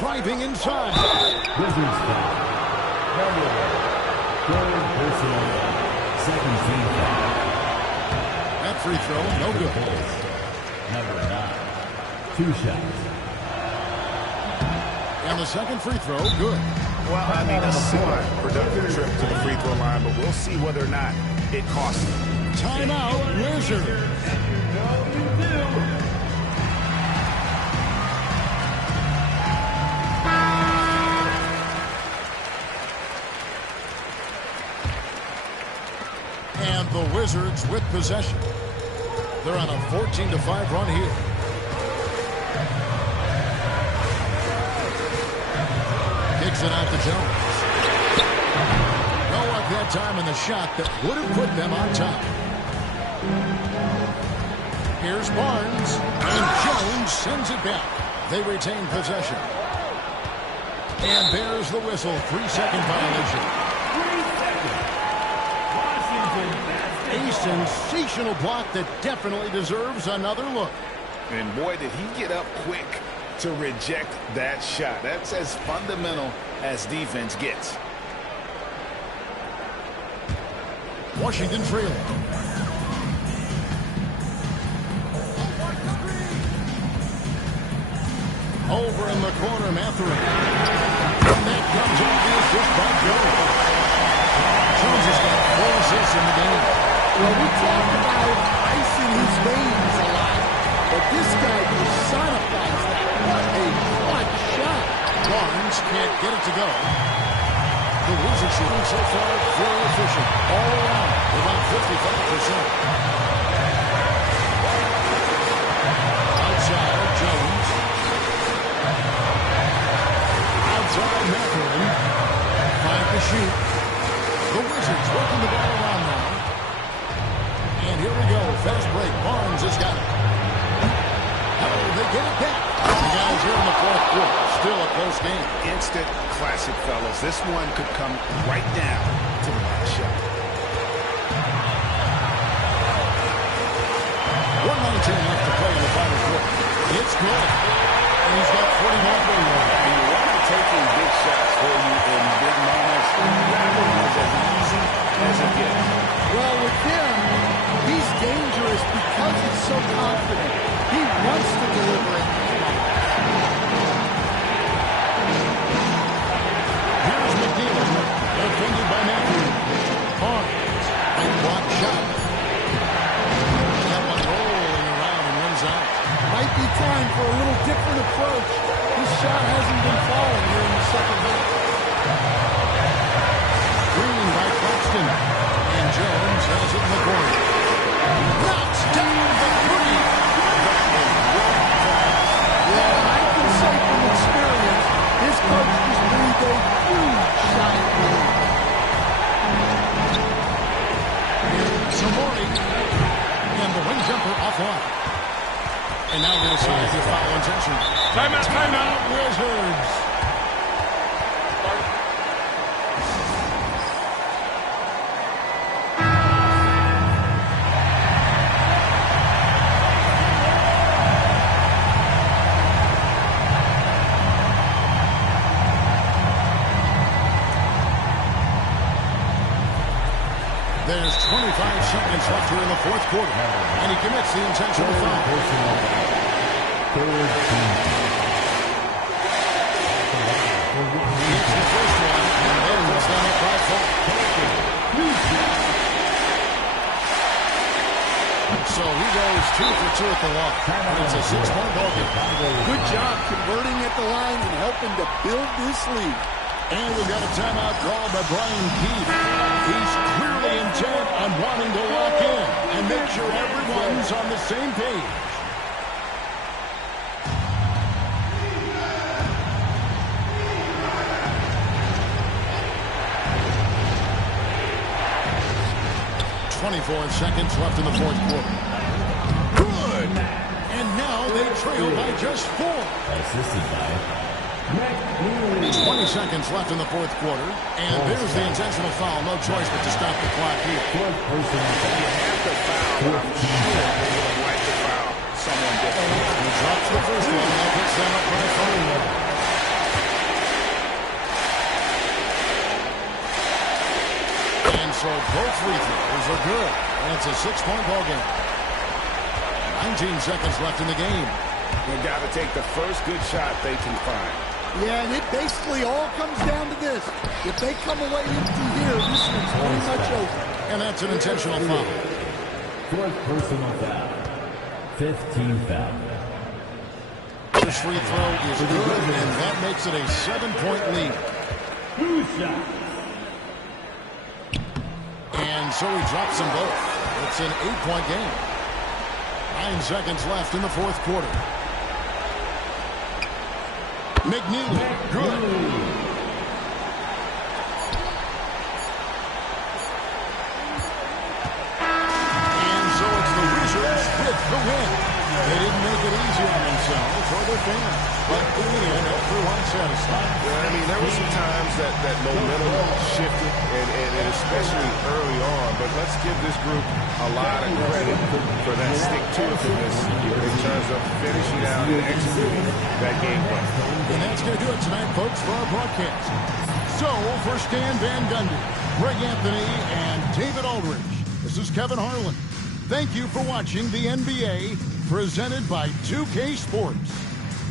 Driving inside. Wizards foul. Number 1. Third personal. Second team foul. That free throw, no good. Number 9. 2 shots. And the second free throw, good. Well, I mean, a semi-productive trip to the free throw line, but we'll see whether or not it costs them. Timeout, Wizards. And the Wizards with possession. They're on a 14-5 run here. Kicks it out to Jones. No luck that time in the shot that would have put them on top. Here's Barnes, and Jones sends it back. They retain possession. And there's the whistle. 3-second violation. 3 seconds. Washington basket. A sensational block that definitely deserves another look. And boy, did he get up quick to reject that shot. That's as fundamental as defense gets. Washington trailing. Over in the corner, Mathurin. And that comes off the assist by Jones. Jones has got 4 assists in the game. Well, we talk about ice in his veins a lot, but this guy personifies that. What a clutch shot. Barnes can't get it to go. The Wizards shooting so far very efficient. All around, about 55%. Outside, Jones. Outside, Mathurin. 5 to shoot. The Wizards working the ball around now. And here we go. Fast break. Barnes has got it. Oh, they get it back. The guys here in the fourth quarter. Still a close game. Instant classic, fellas. This one could come right down to the last shot. 1:19 left to play in the final quarter. It's good. And he's got 41 for you. And you want to take in big shots for you in big moments. That one was as easy as it gets. Well, with him, he's dangerous because he's so confident. He wants to deliver it. Here's McNeely. Defended by Matthew. Barnes. A block shot. That one rolling around and runs out. Might be time for a little different approach. This shot hasn't been falling here in the second half. Green by Claxton. And Jones has it in the corner. Knocks down the three. Yeah, I can say from experience, his coach just breathed a huge sigh of relief. Samori. And the wing jumper offline. And now we'll decide the foul intention. Timeout. Wizards. There's 25 seconds left here in the fourth quarter, and he commits the intentional foul. He hits the first one, and then puts them up by 4. So he goes 2 for 2 at the line. And it's a 6-point ball game. Good job converting at the line and helping to build this lead. And we've got a timeout called by Brian Keefe. He's clearly intent on wanting to lock in and make sure everyone's on the same page. Seconds left in the fourth quarter. Good! And now they trail by just 4. Assisted by 20 seconds left in the fourth quarter. And there's the intentional foul. No choice but to stop the clock here. You have to foul. I'm sure they would have liked to foul someone different. He drops the first one, and that puts them up by 4. So both free throws are good. And it's a 6-point ball game. 19 seconds left in the game. They've got to take the first good shot they can find. Yeah, and it basically all comes down to this. If they come away empty here, this one's pretty much over. And that's an intentional foul. 4th personal foul. 15 foul. First free throw is good, and that makes it a 7-point lead. And so he drops them both. It's an 8-point game. 9 seconds left in the fourth quarter. McNeely, good. And so it's the Wizards with the win. They didn't make it easy on themselves or their fans, but in the end, everyone's satisfied. Yeah, I mean, there were some times that momentum shifted, and especially early on, but let's give this group a lot of credit for that stick-to-itiveness in terms of finishing out and executing that game plan. And that's going to do it tonight, folks, for our broadcast. So, for Stan Van Gundy, Greg Anthony, and David Aldridge, this is Kevin Harlan. Thank you for watching the NBA presented by 2K Sports.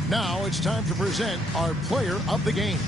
Now it's time to present our player of the game.